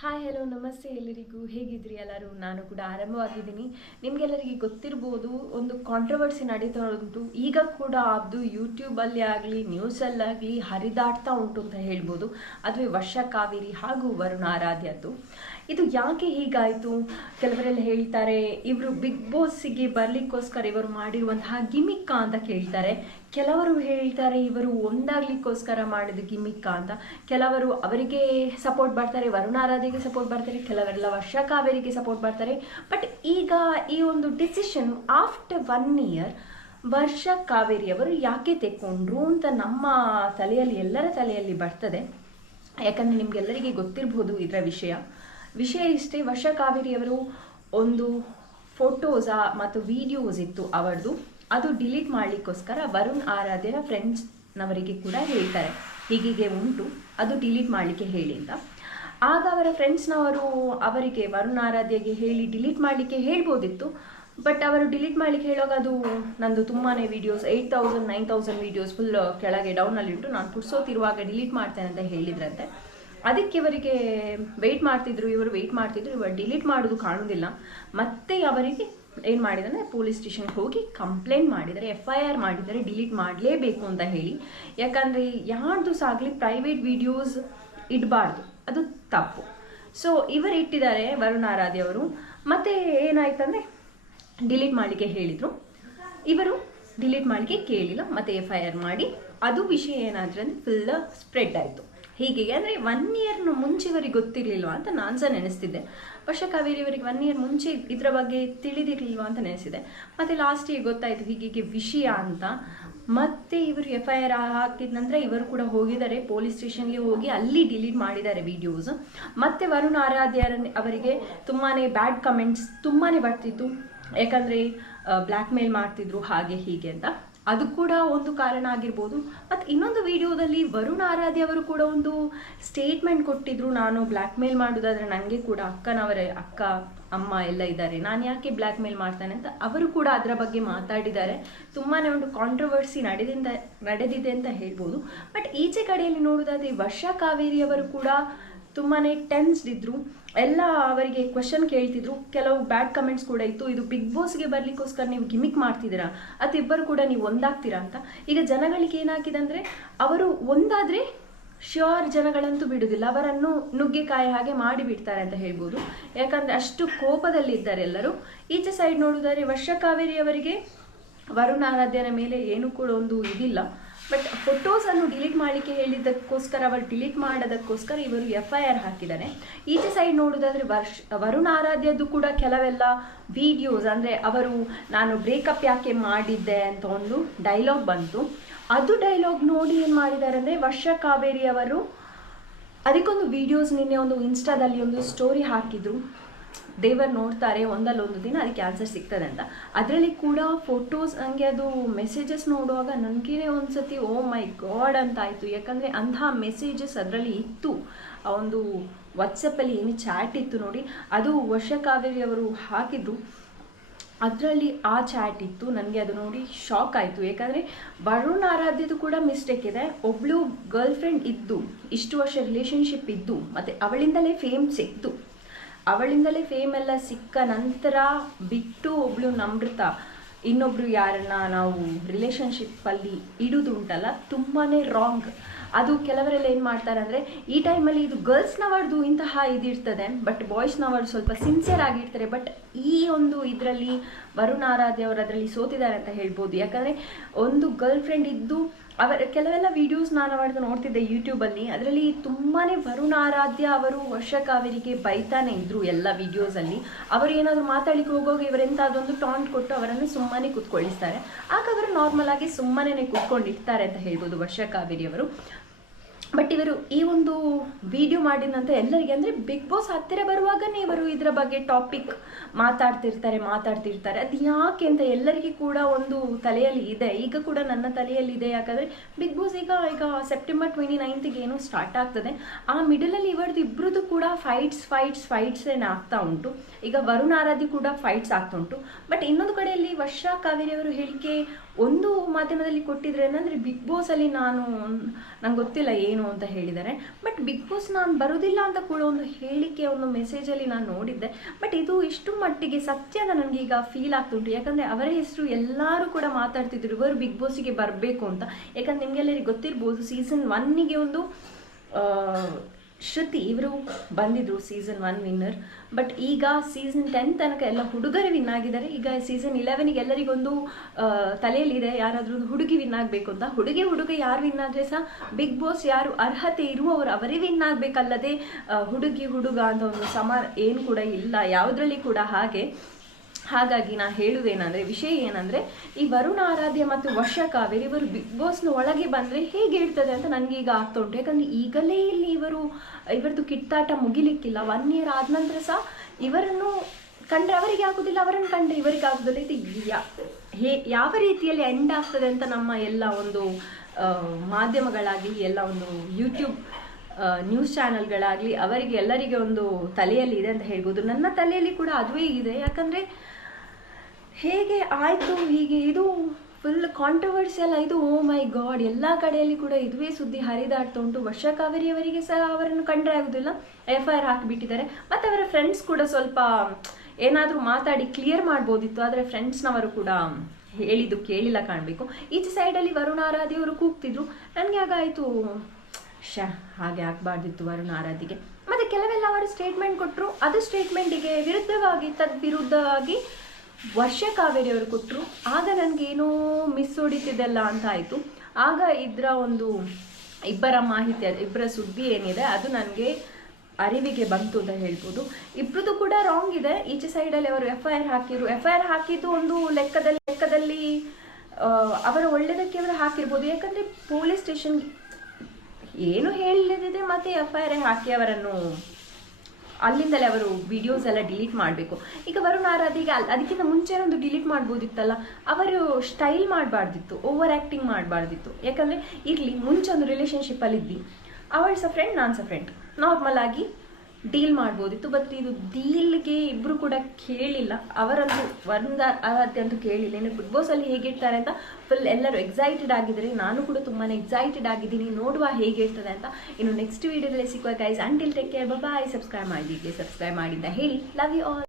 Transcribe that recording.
Hi hello ನಮಸ್ತೆ ಎಲ್ಲರಿಗೂ. ಹೇಗಿದ್ರಿ ಎಲ್ಲರೂ? ನಾನು ಕೂಡ ಆರಂಭವಾಗಿದ್ದೀನಿ ನಿಮಗೆಲ್ಲರಿಗೆ ಗೊತ್ತಿರ್ಬೋದು, ಒಂದು ಕಾಂಟ್ರವರ್ಸಿ ನಡೀತಾ ಉಂಟು. ಈಗ ಕೂಡ ಅದು ಯೂಟ್ಯೂಬಲ್ಲಿ ಆಗಲಿ ನ್ಯೂಸಲ್ಲಾಗಲಿ ಹರಿದಾಡ್ತಾ ಉಂಟು ಅಂತ ಹೇಳ್ಬೋದು. ಅದುವೇ ವರ್ಷ ಕಾವೇರಿ ಹಾಗೂ ವರುಣ ಆರಾಧ್ಯದ್ದು. ಇದು ಯಾಕೆ ಹೀಗಾಯಿತು? ಕೆಲವರೆಲ್ಲ ಹೇಳ್ತಾರೆ, ಇವರು ಬಿಗ್ ಬಾಸ್ಗೆ ಬರಲಿಕ್ಕೋಸ್ಕರ ಇವರು ಮಾಡಿರುವಂತಹ ಗಿಮಿಕ್ಕ ಅಂತ ಕೇಳ್ತಾರೆ. ಕೆಲವರು ಹೇಳ್ತಾರೆ ಇವರು ಒಂದಾಗ್ಲಿಕ್ಕೋಸ್ಕರ ಮಾಡಿದ ಗಿಮಿಕ್ಕ ಅಂತ. ಕೆಲವರು ಅವರಿಗೆ ಸಪೋರ್ಟ್ ಮಾಡ್ತಾರೆ, ವರುಣ ಆರಾಧ್ಯಗೆ ಸಪೋರ್ಟ್ ಬರ್ತಾರೆ ಕೆಲವರೆಲ್ಲ ವರ್ಷ ಕಾವೇರಿಗೆ ಸಪೋರ್ಟ್ ಬರ್ತಾರೆ ಬಟ್ ಈಗ ಈ ಒಂದು ಡಿಸಿಷನ್ ಆಫ್ಟರ್ ಒನ್ ಇಯರ್ ವರ್ಷ ಕಾವೇರಿ ಅವರು ಯಾಕೆ ತೆಕ್ಕೊಂಡ್ರು ಅಂತ ನಮ್ಮ ತಲೆಯಲ್ಲಿ, ಎಲ್ಲರ ತಲೆಯಲ್ಲಿ ಬರ್ತದೆ. ಯಾಕಂದರೆ ನಿಮಗೆಲ್ಲರಿಗೆ ಗೊತ್ತಿರಬಹುದು ಇದರ ವಿಷಯ. ವಿಷಯ ಇಷ್ಟೇ, ವರ್ಷ ಕಾವೇರಿಯವರು ಒಂದು ಫೋಟೋಸ ಮತ್ತು ವಿಡಿಯೋಸ್ ಇತ್ತು ಅವರದು. ಅದು ಡಿಲೀಟ್ ಮಾಡಲಿಕ್ಕೋಸ್ಕರ ವರುಣ್ ಆರಾಧ್ಯರ ಫ್ರೆಂಡ್ಸ್ನವರಿಗೆ ಕೂಡ ಹೇಳ್ತಾರೆ. ಹೀಗೀಗೆ ಉಂಟು. ಅದು ಡಿಲೀಟ್ ಮಾಡಲಿಕ್ಕೆ ಹೇಳಿ ಅಂತ. ಆಗ ಅವರ ಫ್ರೆಂಡ್ಸ್ನವರು ಅವರಿಗೆ ವರುಣ್ ಆರಾಧ್ಯಗೆ ಹೇಳಿ ಡಿಲೀಟ್ ಮಾಡಲಿಕ್ಕೆ ಹೇಳ್ಬೋದಿತ್ತು. ಬಟ್ ಅವರು ಡಿಲೀಟ್ ಮಾಡಲಿಕ್ಕೆ ಹೇಳುವಾಗ ಅದು ನಂದು ತುಂಬಾ videos eight thousand nine thousand videos full ಕೆಳಗೆ ಡೌನಲ್ಲಿ ಉಂಟು. ನಾನು ಪುಡ್ಸೋತಿರುವಾಗ ಡಿಲೀಟ್ ಮಾಡ್ತೇನೆ ಅಂತ ಹೇಳಿದ್ರಂತೆ. ಅದಕ್ಕೆ ಇವರಿಗೆ ವೆಯ್ಟ್ ಮಾಡ್ತಿದ್ರು, ಇವರು ವೆಯ್ಟ್ ಮಾಡ್ತಿದ್ರು. ಇವರು ಡಿಲೀಟ್ ಮಾಡೋದು ಕಾಣೋದಿಲ್ಲ. ಮತ್ತೆ ಅವರಿಗೆ ಏನು ಮಾಡಿದರೆ ಪೊಲೀಸ್ ಸ್ಟೇಷನ್ಗೆ ಹೋಗಿ ಕಂಪ್ಲೇಂಟ್ ಮಾಡಿದರೆ ಎಫ್ ಐ ಆರ್ ಮಾಡಿದರೆ, ಡಿಲೀಟ್ ಮಾಡಲೇಬೇಕು ಅಂತ ಹೇಳಿ. ಯಾಕಂದರೆ ಯಾರ್ದು ಸಹ ಪ್ರೈವೇಟ್ ವಿಡಿಯೋಸ್ ಇಡಬಾರ್ದು. ಅದು ತಪ್ಪು. ಸೊ ಇವರು ಇಟ್ಟಿದ್ದಾರೆ ವರುಣ್ ಆರಾಧ್ಯ ಅವರು. ಮತ್ತೆ ಏನಾಯ್ತಂದರೆ ಡಿಲೀಟ್ ಮಾಡಲಿಕ್ಕೆ ಹೇಳಿದರು. ಇವರು ಡಿಲೀಟ್ ಮಾಡಲಿಕ್ಕೆ ಕೇಳಿಲ್ಲ, ಮತ್ತೆ ಎಫ್ ಐ ಆರ್ ಮಾಡಿ. ಅದು ವಿಷಯ ಏನಾದ್ರೆ ಅಂದರೆ ಫುಲ್ ಸ್ಪ್ರೆಡ್ ಆಯಿತು. ಹೀಗೆ. ಅಂದರೆ ಒನ್ ಇಯರ್ನು ಮುಂಚೆ ಇವರಿಗೆ ಗೊತ್ತಿರಲಿಲ್ವಾ ಅಂತ ನಾನು ಸಹ ನೆನೆಸ್ತಿದ್ದೆ. ವರ್ಷ ಕಾವೇರಿ ಇವರಿಗೆ ಒನ್ ಇಯರ್ ಮುಂಚೆ ಇದರ ಬಗ್ಗೆ ತಿಳಿದಿರಲಿಲ್ವಾ ಅಂತ ನೆನೆಸಿದೆ ಮತ್ತು ಲಾಸ್ಟಿಗೆ ಗೊತ್ತಾಯಿತು ಹೀಗೆ ವಿಷಯ ಅಂತ. ಮತ್ತೆ ಇವರು ಎಫ್ ಐ ಆರ್ ಹಾಕಿದ ನಂತರ ಇವರು ಕೂಡ ಹೋಗಿದ್ದಾರೆ. ಪೊಲೀಸ್ ಸ್ಟೇಷನ್ಗೆ ಹೋಗಿ ಅಲ್ಲಿ ಡಿಲೀಟ್ ಮಾಡಿದ್ದಾರೆ ವಿಡಿಯೋಸ್ ಮತ್ತೆ ವರುಣ್ ಆರಾಧ್ಯ ಅವರಿಗೆ ತುಂಬಾ ಬ್ಯಾಡ್ ಕಮೆಂಟ್ಸ್ ತುಂಬಾ ಬರ್ತಿತ್ತು. ಯಾಕಂದರೆ ಬ್ಲ್ಯಾಕ್ ಮೇಲ್ ಮಾಡ್ತಿದ್ರು ಹಾಗೆ ಹೀಗೆ ಅಂತ. ಅದು ಕೂಡ ಒಂದು ಕಾರಣ ಆಗಿರ್ಬೋದು. ಮತ್ತು ಇನ್ನೊಂದು ವಿಡಿಯೋದಲ್ಲಿ ವರುಣ್ ಆರಾಧ್ಯ ಅವರು ಕೂಡ ಒಂದು ಸ್ಟೇಟ್ಮೆಂಟ್ ಕೊಟ್ಟಿದ್ರು. ನಾನು ಬ್ಲ್ಯಾಕ್ ಮೇಲ್ ಮಾಡೋದಾದ್ರೆ ನನಗೆ ಕೂಡ ಅಕ್ಕನವರ ಅಕ್ಕ, ಅಮ್ಮ ಎಲ್ಲ ಇದ್ದಾರೆ. ನಾನು ಯಾಕೆ ಬ್ಲ್ಯಾಕ್ ಮೇಲ್ ಮಾಡ್ತಾನೆ ಅಂತ ಅವರು ಕೂಡ ಅದರ ಬಗ್ಗೆ ಮಾತಾಡಿದ್ದಾರೆ. ತುಂಬಾ ಒಂದು ಕಾಂಟ್ರವರ್ಸಿ ನಡೆದಿಂದ, ನಡೆದಿದೆ ಅಂತ ಹೇಳ್ಬೋದು. ಬಟ್ ಈಚೆ ಕಡೆಯಲ್ಲಿ ನೋಡೋದಾದ್ರೆ ವರ್ಷಾ ಕಾವೇರಿ ಅವರು ಕೂಡ ತುಂಬಾ ಟೆನ್ಸ್ಡ್ ಇದ್ರು. ಎಲ್ಲ ಅವರಿಗೆ ಕ್ವಶನ್ ಕೇಳ್ತಿದ್ರು. ಕೆಲವು ಬ್ಯಾಡ್ ಕಮೆಂಟ್ಸ್ ಕೂಡ ಇತ್ತು. ಇದು ಬಿಗ್ ಬಾಸ್ಗೆ ಬರ್ಲಿಕ್ಕೋಸ್ಕರ ನೀವು ಗಿಮಿಕ್ ಮಾಡ್ತಿದ್ದೀರಾ? ಇಬ್ಬರು ಕೂಡ ನೀವು ಒಂದಾಗ್ತೀರಾ ಅಂತ. ಈಗ ಜನಗಳಿಗೆ ಏನಾಗಿದೆ ಅಂದರೆ, ಅವರು ಒಂದಾದರೆ ಶ್ಯೂರ್ ಜನಗಳಂತೂ ಬಿಡುವುದಿಲ್ಲ ಅವರನ್ನು ನುಗ್ಗೆಕಾಯಿ ಹಾಗೆ ಮಾಡಿಬಿಡ್ತಾರೆ ಅಂತ ಹೇಳ್ಬೋದು. ಯಾಕಂದರೆ ಅಷ್ಟು ಕೋಪದಲ್ಲಿ ಇದ್ದಾರೆ ಎಲ್ಲರೂ. ಈಚೆ ಸೈಡ್ ನೋಡಿದರೆ ವರ್ಷ ಕಾವೇರಿ ಅವರಿಗೆ ವರುಣ ಆರಾಧ್ಯನ ಮೇಲೆ ಏನೂ ಕೂಡ ಒಂದು ಇದಿಲ್ಲ. ಬಟ್ ಫೋಟೋಸನ್ನು ಡಿಲೀಟ್ ಮಾಡಲಿಕ್ಕೆ ಹೇಳಿದ್ದಕ್ಕೋಸ್ಕರ ಅವರು ಡಿಲೀಟ್ ಮಾಡೋದಕ್ಕೋಸ್ಕರ ಇವರು ಎಫ್ ಐ ಆರ್ ಹಾಕಿದ್ದಾರೆ. ಈಚೆ ಸೈಡ್ ನೋಡೋದಾದ್ರೆ ವರ್ಷ, ವರುಣ್ ಆರಾಧ್ಯದ್ದು ಕೂಡ ಕೆಲವೆಲ್ಲ ವಿಡಿಯೋಸ್ ಅಂದರೆ ಅವರು ನಾನು ಬ್ರೇಕಪ್ ಯಾಕೆ ಮಾಡಿದ್ದೆ ಅಂತ ಒಂದು ಡೈಲಾಗ್ ಬಂತು. ಅದು ಡೈಲಾಗ್ ನೋಡಿ ಏನು ಮಾಡಿದ್ದಾರೆ ಅಂದರೆ ವರ್ಷ ಕಾವೇರಿ ಅವರು ಅದಕ್ಕೊಂದು ವಿಡಿಯೋಸ್ ನಿನ್ನೆ ಒಂದು ಇನ್ಸ್ಟಾದಲ್ಲಿ ಒಂದು ಸ್ಟೋರಿ ಹಾಕಿದ್ರು. ದೇವರು ನೋಡ್ತಾರೆ ಒಂದಲ್ಲ ಒಂದು ದಿನ ಅದಕ್ಕೆ ಆನ್ಸರ್ ಸಿಗ್ತದೆ ಅಂತ. ಅದರಲ್ಲಿ ಕೂಡ ಫೋಟೋಸ್ ನನಗೆ ಅದು ಮೆಸೇಜಸ್ ನೋಡುವಾಗ ನನಗೇನೆ ಒಂದು ಸತಿ ಓ ಮೈ ಗಾಡ್ ಅಂತ ಆಯಿತು ಯಾಕಂದರೆ ಅಂಥ ಮೆಸೇಜಸ್ ಅದರಲ್ಲಿ ಇತ್ತು. ಆ ಒಂದು ವಾಟ್ಸಪ್ಪಲ್ಲಿ ಏನು ಚಾಟ್ ಇತ್ತು ನೋಡಿ, ಅದು ವರ್ಷ ಕಾವೇರಿ ಅವರು ಹಾಕಿದ್ರು ಅದರಲ್ಲಿ ಆ ಚಾಟ್ ಇತ್ತು. ನನಗೆ ಅದು ನೋಡಿ ಶಾಕ್ ಆಯಿತು. ಯಾಕಂದರೆ ವರುಣ್ ಆರಾಧ್ಯದು ಕೂಡ ಮಿಸ್ಟೇಕ್ ಇದೆ. ಒಬ್ಳು ಗರ್ಲ್ ಫ್ರೆಂಡ್ ಇದ್ದು, ಇಷ್ಟು ವರ್ಷ ರಿಲೇಷನ್ಶಿಪ್ ಇದ್ದು, ಮತ್ತು ಅವಳಿಂದಲೇ ಫೇಮ್ ಸಿಕ್ತು ಅವಳಿಂದಲೇ ಫೇಮ್ ಎಲ್ಲ ಸಿಕ್ಕ ನಂತರ ಬಿಟ್ಟು ಒಬ್ಳು ನಮೃತ ಇನ್ನೊಬ್ರು ಯಾರನ್ನ ನಾವು ರಿಲೇಷನ್ಶಿಪ್ಪಲ್ಲಿ ಇಡುದುಂಟಲ್ಲ ತುಂಬಾ ರಾಂಗ್ ಅದು ಕೆಲವರೆಲ್ಲ ಏನು ಮಾಡ್ತಾರೆ ಅಂದರೆ, ಈ ಟೈಮಲ್ಲಿ ಇದು ಗರ್ಲ್ಸ್ನವರ್ದು ಇಂತಹ ಇದಿರ್ತದೆ ಬಟ್ ಬಾಯ್ಸ್ನವರು ಸ್ವಲ್ಪ ಸಿನ್ಸಿಯರ್ ಆಗಿರ್ತಾರೆ ಬಟ್ ಈ ಒಂದು ಇದರಲ್ಲಿ ವರುಣ್ ಆರಾಧ್ಯ ಅವರು ಅದರಲ್ಲಿ ಸೋತಿದ್ದಾರೆ ಅಂತ ಹೇಳ್ಬೋದು. ಯಾಕಂದರೆ, ಒಂದು ಗರ್ಲ್ ಫ್ರೆಂಡ್ ಇದ್ದು ಅವರ ಕೆಲವೆಲ್ಲ ವಿಡಿಯೋಸ್ ನಾನು ಅವರದ್ದು ನೋಡ್ತಿದ್ದೆ ಯೂಟ್ಯೂಬಲ್ಲಿ ಅದರಲ್ಲಿ ತುಂಬಾ ವರುಣ್ ಆರಾಧ್ಯ ಅವರು ವರ್ಷ ಕಾವೇರಿಗೆ ಬೈತಾನೆ ಇದ್ರು ಎಲ್ಲ ವಿಡಿಯೋಸಲ್ಲಿ ಅವರು ಏನಾದರೂ ಮಾತಾಡಲಿಕ್ಕೆ ಹೋಗುವಾಗ ಇವರೆಂತ ಅದೊಂದು ಟಾಂಟ್ ಕೊಟ್ಟು ಅವರನ್ನು ಸುಮ್ಮನೆ ಕೂತ್ಕೊಳ್ಳಿಸ್ತಾರೆ. ಆಗ ಅವರು ನಾರ್ಮಲ್ ಆಗಿ ಸುಮ್ಮನೆ ಕೂತ್ಕೊಂಡಿರ್ತಾರೆ ಅಂತ ಹೇಳ್ಬೋದು ವರ್ಷ ಕಾವೇರಿ ಅವರು. ಬಟ್ ಇವರು ಈ ಒಂದು ವಿಡಿಯೋ ಮಾಡಿದಂತ ಎಲ್ಲರಿಗೆ ಅಂದರೆ ಬಿಗ್ ಬಾಸ್ ಹತ್ತಿರ ಬರುವಾಗನೇ ಇವರು ಇದರ ಬಗ್ಗೆ ಟಾಪಿಕ್ ಮಾತಾಡ್ತಿರ್ತಾರೆ ಮಾತಾಡ್ತಿರ್ತಾರೆ. ಅದು ಯಾಕೆ ಅಂತ ಎಲ್ಲರಿಗೂ ಕೂಡ ಒಂದು ತಲೆಯಲ್ಲಿ ಇದೆ. ಈಗ ಕೂಡ ನನ್ನ ತಲೆಯಲ್ಲಿ ಇದೆ. ಯಾಕಂದರೆ ಬಿಗ್ ಬಾಸ್ ಈಗ ಈಗ ಸೆಪ್ಟೆಂಬರ್ ಟ್ವೆಂಟಿ ನೈನ್ತಿಗೆ ಏನು ಸ್ಟಾರ್ಟ್ ಆಗ್ತದೆ. ಆ ಮಿಡಲಲ್ಲಿ ಇವರದ್ದು ಇಬ್ಬರದ್ದು ಕೂಡ ಫೈಟ್ಸ್ ಫೈಟ್ಸ್ ಫೈಟ್ಸ್ ಏನು ಆಗ್ತಾ ಉಂಟು. ಈಗ ವರುಣ್ ಆರಾಧಿ ಕೂಡ ಫೈಟ್ಸ್ ಆಗ್ತಾ ಉಂಟು. ಬಟ್ ಇನ್ನೊಂದು ಕಡೆಯಲ್ಲಿ ವರ್ಷ ಕಾವೇರಿ ಅವರು ಹೇಳಿಕೆ ಒಂದು ಮಾಧ್ಯಮದಲ್ಲಿ ಕೊಟ್ಟಿದ್ರೆ ಏನಂದರೆ ಬಿಗ್ ಬಾಸಲ್ಲಿ ನಾನು ನಂಗೆ ಗೊತ್ತಿಲ್ಲ ಏನು ಅಂತ ಹೇಳಿದ್ದಾರೆ. ಬಟ್ ಬಿಗ್ ಬಾಸ್ ನಾನು ಬರೋದಿಲ್ಲ ಅಂತ ಕೂಡ ಒಂದು ಹೇಳಿಕೆ, ಒಂದು ಮೆಸೇಜಲ್ಲಿ ನಾನು ನೋಡಿದ್ದೆ. ಬಟ್ ಇದು ಇಷ್ಟು ಮಟ್ಟಿಗೆ ಸತ್ಯದ ನನಗೆ ಈಗ ಫೀಲ್ ಆಗ್ತುಂಟು. ಯಾಕಂದರೆ ಅವರ ಹೆಸರು ಎಲ್ಲರೂ ಕೂಡ ಮಾತಾಡ್ತಿದ್ರು, ಇವರು ಬಿಗ್ ಬಾಸಿಗೆ ಬರಬೇಕು ಅಂತ. ಯಾಕಂದ್ರೆ ನಿಮಗೆಲ್ಲರಿಗೆ ಗೊತ್ತಿರ್ಬೋದು ಸೀಸನ್ ಒನ್ನಿಗೆ ಒಂದು ಶ್ರುತಿ ಇವರು ಬಂದಿದ್ರು ಸೀಸನ್ ಒನ್ ವಿನ್ನರ್ ಬಟ್ ಈಗ ಸೀಸನ್ ಟೆನ್ ತನಕ ಎಲ್ಲ ಹುಡುಗರೇ ವಿನ್ ಆಗಿದ್ದಾರೆ. ಈಗ ಸೀಸನ್ ಇಲೆವೆನಿಗೆ ಎಲ್ಲರಿಗೊಂದು ತಲೆಯಲ್ಲಿ ತಲೆಯಲ್ಲಿದೆ. ಯಾರಾದರೂ ಒಂದು ಹುಡುಗಿ ವಿನ್ ಆಗಬೇಕು ಅಂತ. ಹುಡುಗಿ ಹುಡುಗ ಯಾರು ವಿನ್ ಆದರೆ ಸಹ ಬಿಗ್ ಬಾಸ್ ಯಾರು ಅರ್ಹತೆ ಇರುವವರು ಅವರೇ ವಿನ್ ಆಗಬೇಕಲ್ಲದೆ ಹುಡುಗಿ ಹುಡುಗ ಅಂತ ಒಂದು ಸಮ ಏನು ಕೂಡ ಇಲ್ಲ. ಯಾವುದರಲ್ಲಿ ಕೂಡ ಹಾಗೆ. ಹಾಗಾಗಿ ನಾ ಹೇಳುವುದೇನಂದ್ರೆ ವಿಷಯ ಏನಂದ್ರೆ, ಈ ವರುಣ ಆರಾಧ್ಯ ಮತ್ತು ವರ್ಷ ಕಾವೇರಿ ಇವರು ಬಿಗ್ ಬಾಸ್ನ ಒಳಗೆ ಬಂದ್ರೆ ಹೇಗೆ ಇರ್ತದೆ ಅಂತ ನನಗೆ ಈಗ ಆಗ್ತಾ ಉಂಟು. ಯಾಕಂದ್ರೆ ಈಗಲೇ ಇಲ್ಲಿ ಇವರು, ಇವರದ್ದು ಕಿತ್ತಾಟ ಮುಗಿಲಿಕ್ಕಿಲ್ಲ. ಒನ್ ಇಯರ್ ಆದ ನಂತರ ಸಹ ಇವರನ್ನು ಕಂಡ್ರೆ ಅವರಿಗೆ ಆಗುದಿಲ್ಲ, ಅವರನ್ನು ಕಂಡ್ರೆ ಇವರಿಗೆ ಆಗುದಿಲ್ಲ ಇದು ಹೇ, ಯಾವ ರೀತಿಯಲ್ಲಿ ಎಂಡ್ ಆಗ್ತದೆ ಅಂತ ನಮ್ಮ ಎಲ್ಲ ಒಂದು ಮಾಧ್ಯಮಗಳಾಗಲಿ, ಎಲ್ಲ ಒಂದು ಯೂಟ್ಯೂಬ್ ನ್ಯೂಸ್ ಚಾನೆಲ್ಗಳಾಗಲಿ ಅವರಿಗೆ ಎಲ್ಲರಿಗೆ ಒಂದು ತಲೆಯಲ್ಲಿ ಇದೆ ಅಂತ ಹೇಳ್ಬೋದು. ನನ್ನ ತಲೆಯಲ್ಲಿ ಕೂಡ ಅದುವೇ ಇದೆ. ಯಾಕಂದರೆ ಹೇಗೆ ಆಯಿತು ಹೀಗೆ ಇದು ಫುಲ್ ಕಾಂಟ್ರವರ್ಸಿಯಲ್ ಇದು ಓ ಮೈ ಗಾಡ್ ಎಲ್ಲ ಕಡೆಯಲ್ಲಿ ಕೂಡ ಇದುವೇ ಸುದ್ದಿ ಹರಿದಾಡ್ತಾ ಉಂಟು. ವರ್ಷ ಕಾವೇರಿಯವರಿಗೆ ಸಹ ಅವರನ್ನು ಕಂಡ್ರೆ ಆಗೋದಿಲ್ಲ. ಎಫ್ ಐ ಆರ್ ಹಾಕಿಬಿಟ್ಟಿದ್ದಾರೆ. ಮತ್ತು ಅವರ ಫ್ರೆಂಡ್ಸ್ ಕೂಡ ಸ್ವಲ್ಪ, ಏನಾದರೂ ಮಾತಾಡಿ ಕ್ಲಿಯರ್ ಮಾಡ್ಬೋದಿತ್ತು. ಆದರೆ ಫ್ರೆಂಡ್ಸ್ನವರು ಕೂಡ ಹೇಳಿದ್ದು ಕೇಳಿಲ್ಲ ಕಾಣಬೇಕು. ಈಚೆ ಸೈಡಲ್ಲಿ ವರುಣ ಆರಾಧಿಯವರು ಕೂಗ್ತಿದ್ರು. ನನಗೆ ಆಗಾಯಿತು ಶ, ಹಾಗೆ ಆಗಬಾರ್ದಿತ್ತು ವರುಣ ಆರಾಧಿಗೆ ಮತ್ತೆ ಕೆಲವೆಲ್ಲ ಅವರು ಸ್ಟೇಟ್ಮೆಂಟ್ ಕೊಟ್ಟರು ಅದು ಸ್ಟೇಟ್ಮೆಂಟಿಗೆ ವಿರುದ್ಧವಾಗಿ ತದ್ ವಿರುದ್ಧವಾಗಿ ವರ್ಷ ಕಾವೇರಿ ಅವರು ಕೊಟ್ಟರು ಆಗ ನನಗೇನೋ ಮಿಸ್ ಹೊಡಿತಿದ್ದಲ್ಲ ಅಂತ ಆಯಿತು. ಆಗ ಇದರ ಒಂದು ಇಬ್ಬರ ಮಾಹಿತಿ, ಇಬ್ಬರ ಸುದ್ದಿ ಏನಿದೆ, ಅದು ನನಗೆ ಅರಿವಿಗೆ ಬಂತು ಅಂತ ಹೇಳ್ಬೋದು. ಇಬ್ಬರದ್ದು ಕೂಡ ರಾಂಗ್ ಇದೆ. ಈಚೆ ಸೈಡಲ್ಲಿ ಅವರು ಎಫ್ ಐ ಆರ್ ಹಾಕಿದ್ರು. ಎಫ್ ಐ ಆರ್ ಹಾಕಿದ್ದು ಒಂದು ಲೆಕ್ಕದಲ್ಲಿ ಲೆಕ್ಕದಲ್ಲಿ ಅವರ ಒಳ್ಳೆಯದಕ್ಕೆ ಅವರು ಹಾಕಿರ್ಬೋದು. ಯಾಕಂದರೆ ಪೊಲೀಸ್ ಸ್ಟೇಷನ್ಗೆ ಏನು ಹೇಳಿದೆ ಮತ್ತೆ ಎಫ್ ಐ ಆರ್ ಹಾಕಿ ಅವರನ್ನು ಅಲ್ಲಿಂದಲೇ ಅವರು ವಿಡಿಯೋಸ್ ಎಲ್ಲ ಡಿಲೀಟ್ ಮಾಡಬೇಕು. ಈಗ ವರುಣ್ ಆರಾಧಿಗೆ ಅದಕ್ಕಿಂತ ಮುಂಚೆ ಒಂದು ಡಿಲೀಟ್ ಮಾಡ್ಬೋದಿತ್ತಲ್ಲ, ಅವರು ಸ್ಟೈಲ್ ಮಾಡಬಾರ್ದಿತ್ತು ಓವರ್ ಆ್ಯಕ್ಟಿಂಗ್ ಮಾಡಬಾರ್ದಿತ್ತು. ಯಾಕಂದರೆ ಇರಲಿ, ಮುಂಚೆ ಒಂದು ರಿಲೇಷನ್ಶಿಪ್ಪಲ್ಲಿ ಇದ್ವಿ ಅವಳು ಸಹ ಫ್ರೆಂಡ್ ನಾನು ಸಹ ಫ್ರೆಂಡ್ ನಾರ್ಮಲ್ ಆಗಿ ಡೀಲ್ ಮಾಡ್ಬೋದಿತ್ತು ಬಟ್ ಇದು ಡೀಲ್ಗೆ ಇಬ್ಬರು ಕೂಡ ಕೇಳಿಲ್ಲ. ಅವರಂತೂ ಒಂದ ಅಂತೂ ಕೇಳಿಲ್ಲ. ಇನ್ನು ಬಿಗ್ ಬಾಸಲ್ಲಿ ಹೇಗಿರ್ತಾರೆ ಅಂತ ಫುಲ್ ಎಲ್ಲರೂ ಎಕ್ಸೈಟೆಡ್ ಆಗಿದ್ದಾರೆ. ನಾನು ಕೂಡ ತುಂಬಾ ಎಕ್ಸೈಟೆಡ್ ಆಗಿದ್ದೀನಿ. ನೋಡುವ ಹೇಗಿರ್ತದೆ ಅಂತ ಇನ್ನು ನೆಕ್ಸ್ಟ್ ವೀಡಿಯೋದಲ್ಲಿ ಸಿಕ್ಕುವ guys until take care bye subscribe ಮಾಡಿ ಸಬ್ಸ್ಕ್ರೈಬ್ ಮಾಡಿದ್ದ ಹೇಳಿ. Love you all